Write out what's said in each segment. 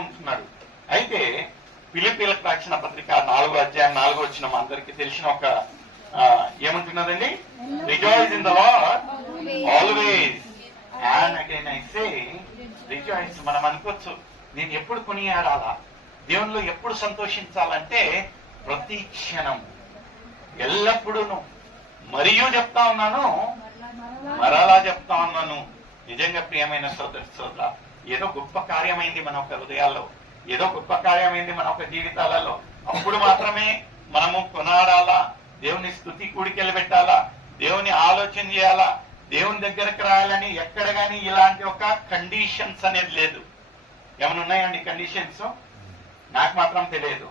ఉంటున్నాడు. అయితే ఫిలిప్పీలకు రాసిన పత్రిక 4వ అధ్యాయం 4వ వచనం అందరికి తెలిసిన ఒక ఏమంటున్నదండి, rejoice in the Lord always and again I say rejoice. మనం అనుకోవచ్చు నేను ఎప్పుడు కొనియాడాలా, దేవునిలో ఎప్పుడు సంతోషించాలంటే ప్రతి క్షణం ఎల్లప్పుడూను. మరియు చెప్తా ఉన్నాను, మరలా చెప్తా ఉన్నాను, నిజంగా ప్రియమైన సోదర, ఏదో గొప్ప కార్యమైంది మన ఒక హృదయాల్లో, ఏదో గొప్ప కార్యమైంది మన ఒక జీవితాలలో, అప్పుడు మాత్రమే మనము కొనాడాలా, దేవుని స్తుతి కూడికెళ్ళి పెట్టాలా, దేవుని ఆలోచన చేయాలా, దేవుని దగ్గరకు రాయాలని ఎక్కడ కానీ ఇలాంటి ఒక కండిషన్స్ అనేది లేదు. ఏమైనా ఉన్నాయండి కండిషన్స్? నాకు మాత్రం తెలియదు,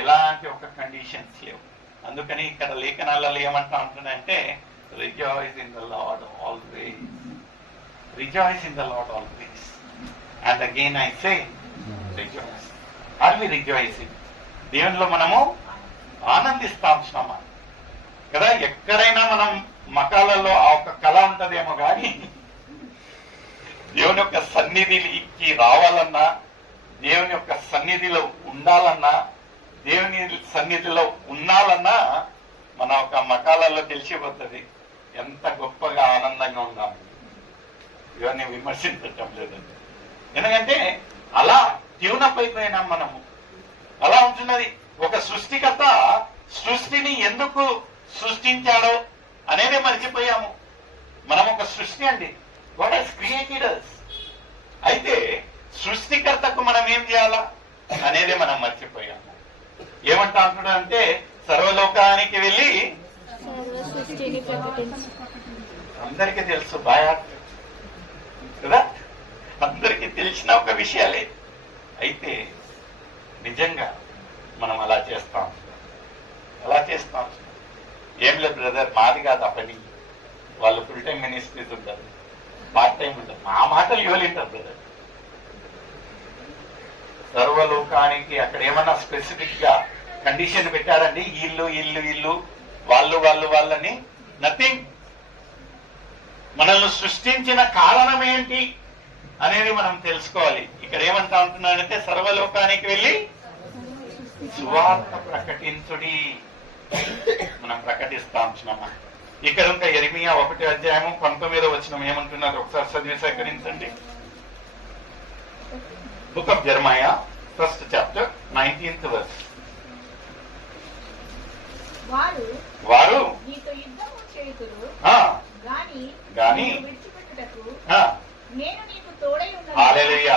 ఎలాంటి ఒక కండిషన్స్ లేవు. అందుకని ఇక్కడ లేఖనాలలో ఏమంటా ఉంటుందంటే rejoice in the Lord always, rejoice in the Lord always and again I say rejoice. Are we rejoicing? దేవునిలో మనము ఆనందిస్తాంటున్నామా కదా. ఎక్కడైనా మనం మకాలలో ఆ ఒక కళ ఉంటదేమో కానీ దేవుని యొక్క సన్నిధికి రావాలన్నా, దేవుని యొక్క సన్నిధిలో ఉండాలన్నా, దేవుని సన్నిధిలో ఉన్నాలన్నా మన ఒక మకాలలో తెలిసిపోతుంది ఎంత గొప్పగా ఆనందంగా ఉన్నాము. ఇవన్నీ విమర్శించటం లేదండి, ఎందుకంటే అలా ట్యూనప్ అయిపోయినాం మనము. అలా ఉంటున్నది. ఒక సృష్టికర్త సృష్టిని ఎందుకు సృష్టించాడో అనేది మర్చిపోయాము. మనం ఒక సృష్టి అండి, వాట్ హస్ క్రియేటెడ్ us. అయితే సృష్టికర్తకు మనం ఏం చేయాలా అనేది మనం మర్చిపోయాము. ఏమంటా అంటున్నాడంటే సర్వలోకానికి వెళ్ళి, అందరికీ తెలుసు బాయ్ కదా, అందరికీ తెలిసిన ఒక విషయాలే. అయితే నిజంగా మనం అలా చేస్తాం, అలా చేస్తాం. ఏం లేదు బ్రదర్, మాది కాదు ఆ పని, వాళ్ళు ఫుల్ టైం మినిస్ట్రీస్ ఉంటారు, పార్ట్ టైం ఉంటారు, మా మాటలు ఇవ్వలేంటారు బ్రదర్. సర్వలోకానికి అక్కడ ఏమన్నా స్పెసిఫిక్ గా కండిషన్ పెట్టారండి, ఇల్లు ఇల్లు ఇల్లు వాళ్ళు వాళ్ళు వాళ్ళని? నథింగ్. మనల్ని సృష్టించిన కారణం ఏంటి అనేది మనం తెలుసుకోవాలి. ఇక్కడ ఏమంటా ఉంటున్నాడంటే సర్వలోకానికి వెళ్ళి సువార్త ప్రకటించుడి. మనం ప్రకటిస్తా ఉంటున్నామా? ఇక్కడ ఇంకా యెరెమీయా 1వ అధ్యాయం 19వ వచనం ఏమంటున్నారు ఒకసారి చదివి సేకరించండి. Book of Jeremiah 1st chapter 19th verse. వారు నీతో యుద్ధము చేయుదురు గాని గాని విడిచిపెట్టుటకు ఆ నేను నీకు తోడై ఉన్నాను. హల్లెలూయా.